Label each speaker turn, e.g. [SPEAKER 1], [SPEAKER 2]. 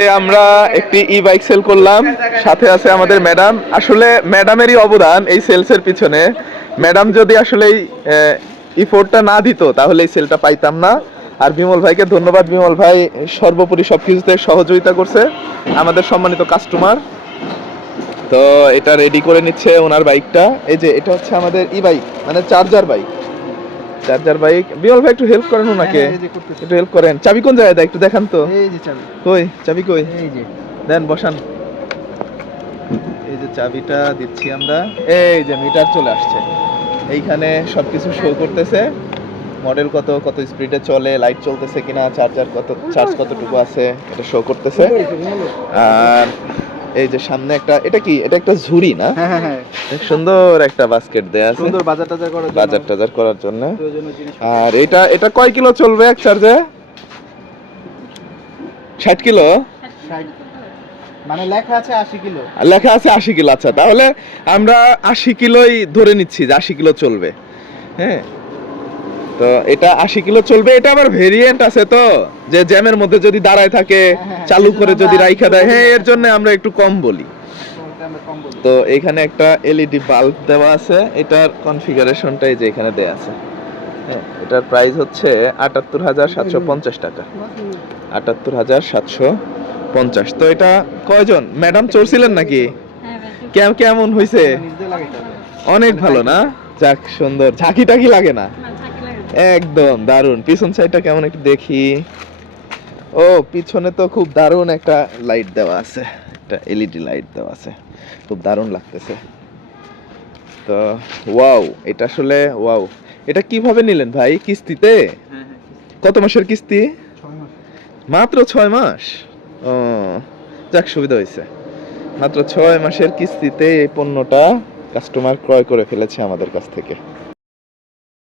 [SPEAKER 1] আমরা একটি ই bike sell করলাম। সাথে আছে আমাদের ম্যাডাম আসলে ম্যাডামেরই অবদান এই সেলসের পিছনে। ম্যাডাম যদি আসলে এই ইফোর্টটা না দিত, তাহলে এই সেলটা পাইতাম না। আর বিমল ভাইকে ধন্যবাদ। বিমল ভাই সর্বোপরি সব কিছুতে সহযোগিতা করছে। আমাদের সম্মানিত কাস্টমার তো এটা রেডি করে নিচ্ছে ওনার বাইকটা এই যে, এটা হচ্ছে আমাদের ই বাইক মানে charger bike charger bike Bimal ভাই একটু হেল্প করেন ওনাকে।
[SPEAKER 2] হ্যাঁ, এই যে করতেছি।
[SPEAKER 1] একটু হেল্প করেন। চাবি কোন জায়গায় দেয় একটু দেখান তো।
[SPEAKER 2] এই যে চাবি।
[SPEAKER 1] কই? চাবি কই?
[SPEAKER 2] এই যে।
[SPEAKER 1] দেন বসান। এই যে চাবিটা দিচ্ছি আমরা। এই যে মিটার চলে আসছে। এইখানে সবকিছু শো করতেছে। মডেল কত কত স্পিডে চলে লাইট চলতেছে কিনা চার্জার কত চার্জ কতটুকু আছে এটা শো করতেছে। আর এই যে সামনে একটা এটা কি? এটা একটা ঝুড়ি না?
[SPEAKER 2] হ্যাঁ হ্যাঁ হ্যাঁ।
[SPEAKER 1] সুন্দর একটা বাস্কেট দেয়া আছে।
[SPEAKER 2] সুন্দর বাজার টাজার করার জন্য।
[SPEAKER 1] বাজার টাজার করার জন্য। আর এটা এটা কয় কিলো চলবে এক চার্জে? ষাট কিলো?
[SPEAKER 2] মানে লেখা আছে আশি কিলো।
[SPEAKER 1] লেখা আছে আশি কিলো আচ্ছা। তাহলে আমরা আশি কিলোই ধরে নিচ্ছি যে আশি কিলো চলবে। হ্যাঁ? তো এটা আশি কিলো চলবে। এটা আবার ভেরিয়েন্ট আছে তো যে জ্যামের মধ্যে যদি দাঁড়ায় থাকে
[SPEAKER 2] হ্যাঁ,
[SPEAKER 1] চালু করে যদি রাইখা দেয়। হ্যাঁ এর জন্য আমরা একটু কম বলি। তো এখানে একটা এলইডি বাল্ব দেওয়া আছে। এটার কনফিগারেশনটাই যে এখানে দেয়া আছে। হ্যাঁ এটার প্রাইস হচ্ছে আটাত্তর হাজার সাতশো পঞ্চাশ টাকা। আটাত্তর হাজার সাতশো পঞ্চাশ। তো এটা কয়জন? ম্যাডাম চড়ছিলেন নাকি? কেম- কেমন হয়েছে অনেক ভালো না? যাক সুন্দর। ঝাঁকি টাকি লাগে না। একদম দারুণ পিছন সাইডটা কেমন একটু দেখি। ও পিছনে তো খুব দারুণ একটা লাইট দেওয়া আছে। একটা এলইডি লাইট দেওয়া আছে। খুব দারুণ লাগতেছে। তো ওয়াও এটা আসলে ওয়াও এটা কীভাবে নিলেন ভাই? কিস্তিতে?
[SPEAKER 2] হ্যাঁ হ্যাঁ
[SPEAKER 1] কত মাসের কিস্তি? মাত্র ছয় মাস? ও যাক সুবিধা হয়েছে। মাত্র ছয় মাসের কিস্তিতে এই পণ্যটা কাস্টমার ক্রয় করে ফেলেছে আমাদের কাছ থেকে।